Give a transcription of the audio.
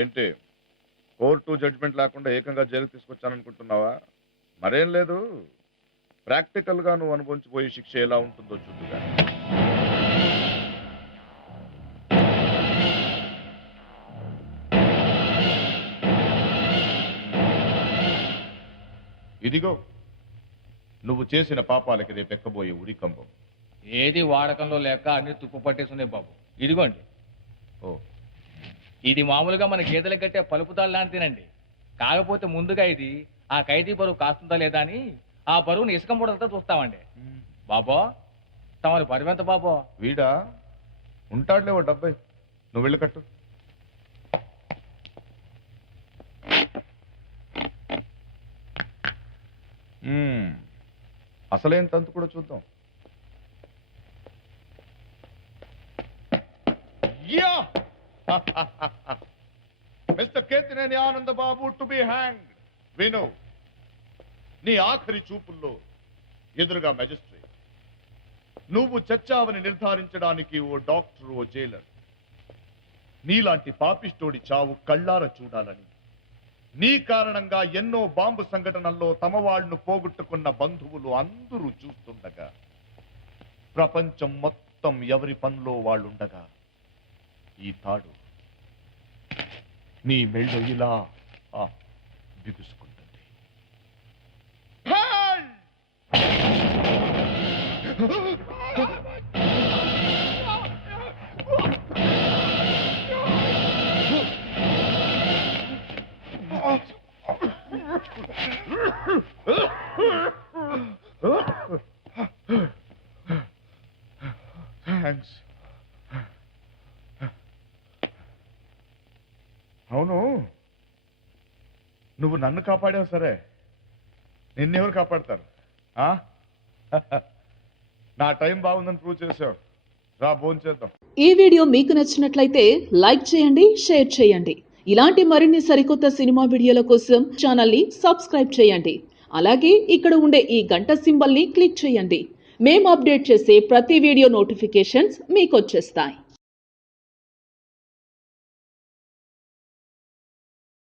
ఏంటి court judgement లేకుండా ఏకంగా జైలుకి తీసుకొచ్చాననుకుంటున్నావా? మరేం లేదు, ప్రాక్టికల్ గా నువ్వు అనుభవించిపోయే శిక్ష ఎలా ఉంటుందో చూద్దుగా. ఇదిగో నువ్వు చేసిన పాపాలకి రేపెక్కబోయే ఉరికంబం. ఏది వాడకంలో లేక అన్ని తుప్పు పట్టేసున్నాయి బాబు. ఇదిగోండి. ఓ, ఇది మామూలుగా మన గేదెలకు కట్టే పలుపుతాలు లాంటిదేనండి. కాకపోతే ముందుగా ఇది ఆ ఖైదీ బరువు కాస్తుందా లేదా అని ఆ బరువుని ఇసుక మూడలతో చూస్తామండి. బాబో, తమరి బరువు ఎంత బాబో? వీడా ఉంటాడులే ఓ 70. నువ్వు వెళ్ళి కట్టు. అసలేం తంతు కూడా చూద్దాం. మిస్టర్ కేతినేని ఆనంద బాబు టు బి హ్యాంగ్డ్. విను, నీ ఆఖరి చూపుల్లో ఎదురుగా మెజిస్ట్రేట్. నువ్వు చచ్చావని నిర్ధారించడానికి ఓ డాక్టర్, ఓ జైలర్. నీలాంటి పాపిస్టోడి చావు కళ్ళార చూడాలని, నీ కారణంగా ఎన్నో బాంబు సంఘటనల్లో తమ వాళ్లను పోగొట్టుకున్న బంధువులు అందరూ చూస్తుండగా, ప్రపంచం మొత్తం ఎవరి పనిలో వాళ్ళుండగా, ఈ తాడు నీ మెళ్ళో ఇలా బిగుసుకుంటుంది. థ్యాంక్స్. అవును, నువ్వు నన్ను కాపాడావు సరే, నిన్నెవరు కాపాడతారు? నా టైం బాగుందని ప్రూవ్ చేసావు. రా భోంచేద్దాం. ఈ వీడియో మీకు నచ్చినట్లయితే లైక్ చేయండి, షేర్ చేయండి. ఇలాంటి మరిన్ని సరికొత్త సినిమా వీడియోల కోసం ఛానల్ ని సబ్స్క్రైబ్ చేయండి. అలాగే ఇక్కడ ఉండే ఈ గంట సింబల్ ని క్లిక్ చేయండి. మేము అప్డేట్ చేసే ప్రతి వీడియో నోటిఫికేషన్స్ మీకు వచ్చేస్తాయి.